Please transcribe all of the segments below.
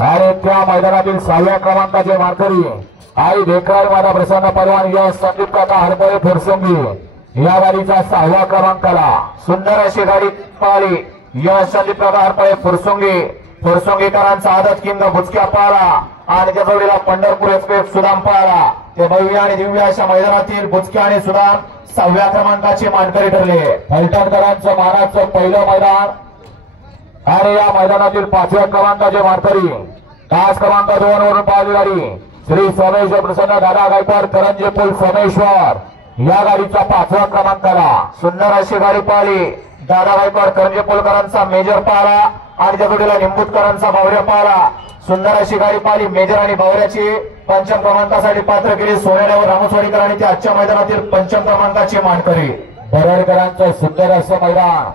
आणि त्या मैदानातील 6व्या क्रमांकाचे मानकरी आई देखराई माता प्रसन्न परवान या संदीप काका हरपळे फुरसंगी या गाडीचा 6व्या क्रमांकाला सुंदर अशी गाडी पळाली। या संदीप काका हरपळे फुरसंगीकरांचा आदत किंग बुचक्या पळाला आणि त्या जोडीला पंढरपूर एक्सप्रेस सुदाम पळाला। ते भव्य आणि दिव्य अशा मैदानातील बुचक्या आणि सुदाम 6व्या क्रमांकाचे मानकरी ठरले। फलटणकरांचं मानाचं पहिलं मैदान आणि या मैदानातील 5व्या क्रमांकाचे मानकरी तास क्रमांक 2 वरून पळाली गाडी श्री सोमेश्वर प्रसन्न दादा गायकवाड करंजे पूल सोमेश्वर या गाडीचा 5व्या क्रमांकाला सुंदर अशी गाडी पळाली। दादा गायकवाड करंजे पूलकरांचा मेजर पळाला आणि त्या जोडीला निंबूतकरांचा बावऱ्या पळाला। सुंदर अशी गाडी पळाली। मेजर आणि बावऱ्याची पंचम क्रमांकासाठी पात्र केली सोनेरावर रामस्वाडीकर आणि ते आजच्या मैदानातील पंचम क्रमांकाचे मानकरी। बरडकरांचं सुंदर असं मैदान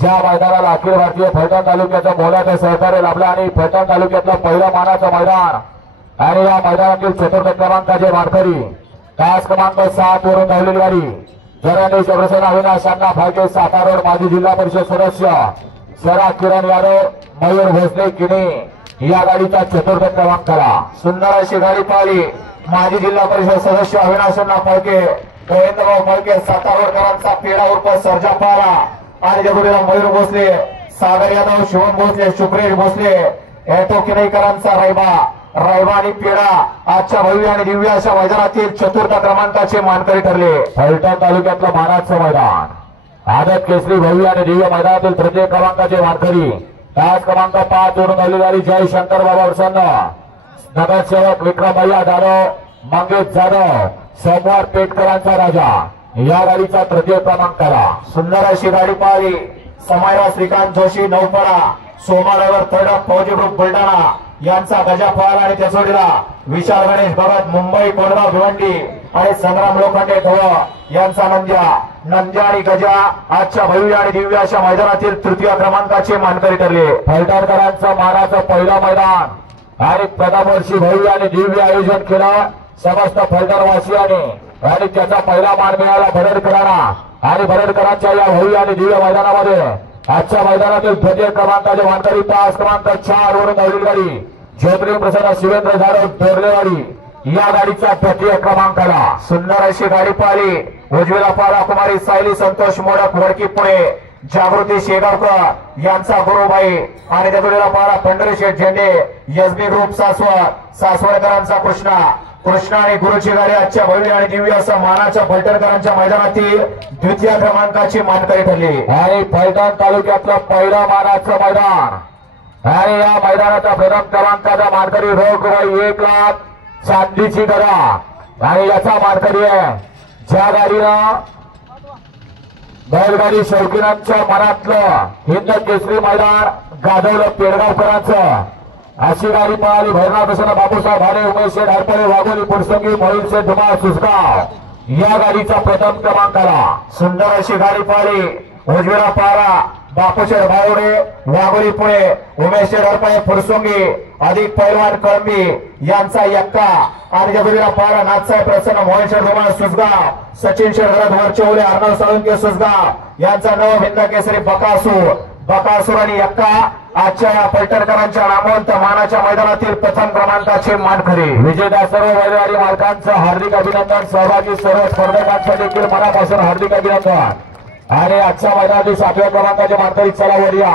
ज्या मैदानाला अखिल भारतीय फलटण तालुक्याचं मोलाचं सहकार्य लाभलं आणि फलटण तालुक्यातलं पहिलं मानाचं मैदान आणि या मैदानातील 4थ्या क्रमांकाचे मानकरी तास क्रमांक 7 वरून धावलेली गाडी जरांदेश प्रसन्न अविनाश अण्णा फाळके सातारा रोड माजी जिल्हा परिषद सदस्य शरा किरण यादव मयूर भोसले किनी या गाडीच्या 4थ्या क्रमांकाला सुंदर अशी गाडी पळाली। माजी जिल्हा परिषद सदस्य अविनाश अण्णा फाळके गोविंदभाऊ फाळके सातारा रोडकरांचा पेढा उर्फ सर्जा पळाला आणि त्या जोडीला मयूर भोसले सागर यादव शिवम भोसले शुक्रेश भोसले एटो किनईकरांचा रायबा आणि पेढा आजच्या भव्य आणि दिव्य अशा मैदानातील 4थ्या क्रमांकाचे मानकरी ठरले। फलटण तालुक्यातलं मानाचं मैदान आदत केसरी भव्य आणि दिव्य मैदानातील 3 क्रमांकाचे मानकरी तास क्रमांक 5 वरून आलेली गाडी जय शंकर बाबा प्रसन्न नगरसेवक विक्रमय्या जाधव मंगेश जाधव सोमवार पेटकरांचा राजा या गाडीचा 3 क्रमांकाला सुंदर अशी गाडी पळाली। समायरा श्रीकांत जोशी नौपडा सोमारावर थर्ड फौजी ग्रुप बुलढाणा यांचा गजा पळाला आणि त्या जोडीला विशाल गणेश भगत मुंबई कोडगाव भिवंडी आणि संग्राम लोखंडे ढवळ यांचा नंद्या आणि गजा आजच्या भव्य आणि दिव्य अशा मैदानातील 3य क्रमांकाचे मानकरी ठरले। फलटणकरांचं मानाचं पहिलं मैदान आणि प्रथम वर्षी भव्य आणि दिव्य आयोजन केलं समस्त फलटणवासियांनी आणि त्याचा पहिला मान मिळाला भरडकरांना आणि भरडकरांच्या या भव्य आणि दिव्य मैदानामध्ये आजच्या मैदानातील 3 क्रमांकाचे मानकरी तास क्रमांक 4 वरून धावलेली गाडी ज्योतिर्लिंग प्रसन्न शिवेंद्र जाधव बोरलेवाडी या गाडीचा 3 क्रमांकाला सुंदर अशी गाडी पळाली। उजवीला पळाला कुमारी सायली संतोष मोडक वडकी पुणे जागृती शेगावकर यांचा गुरुबाई आणि त्या जोडीला पळाला पंढरी शेठ झेंडे एसबी ग्रुप सासवडकरांचा कृष्णा आणि गुरुची गाडी आजच्या भव्य आणि दिव्य असं मानाच्या फलटणकरांच्या मैदानातील 2य क्रमांकाची मानकरी ठरली। आणि फलटण तालुक्यातलं पहिलं मानाचं मैदान आणि या मैदानाचा प्रथम क्रमांकाचा मानकरी रोखबाई 1 लाख चांदीची गदा आणि याचा मानकरी आहे ज्या गाडीनं बैलगाडी शौकीनांच्या मनातलं हिंद केसरी मैदान गाजवलं पेडगावकरांचं अशी गाडी पळाली। भैरवनाथ प्रसन्न बापूसाहेब भाडे उमेश शेठ हरपळे वाघोली पुरसंगी मोहिल शेठ धुमाळ सुसगाव या गाडीचा प्रथम क्रमांकाला सुंदर अशी गाडी पळाली। उजवीला पळाला बापूशेठ भावडे वाघोली पुणे उमेश शेठ हरपळे फुरसुंगी अधिक पैलवान कळंबी यांचा एक्का आणि त्या जोडीला पळाला नाथसाहेब प्रसन्न मोहिल शेठ धुमाळ सुसगाव सचिन शेठ घरात वरचेवले अर्णव साळुंके सुसगाव यांचा नव हिंद केसरी बकासूर आणि एक्का आजच्या या फलटणकरांच्या नामवंत मानाच्या मैदानातील प्रथम क्रमांकाचे मानकरी। विजेत्या सर्व बैलगाडी मालकांचं हार्दिक अभिनंदन। सहभागी सर्व स्पर्धकांचं देखील मनापासून हार्दिक अभिनंदन। आणि आजच्या मैदानातील 7व्या क्रमांकाचे मानकरी चला वर या।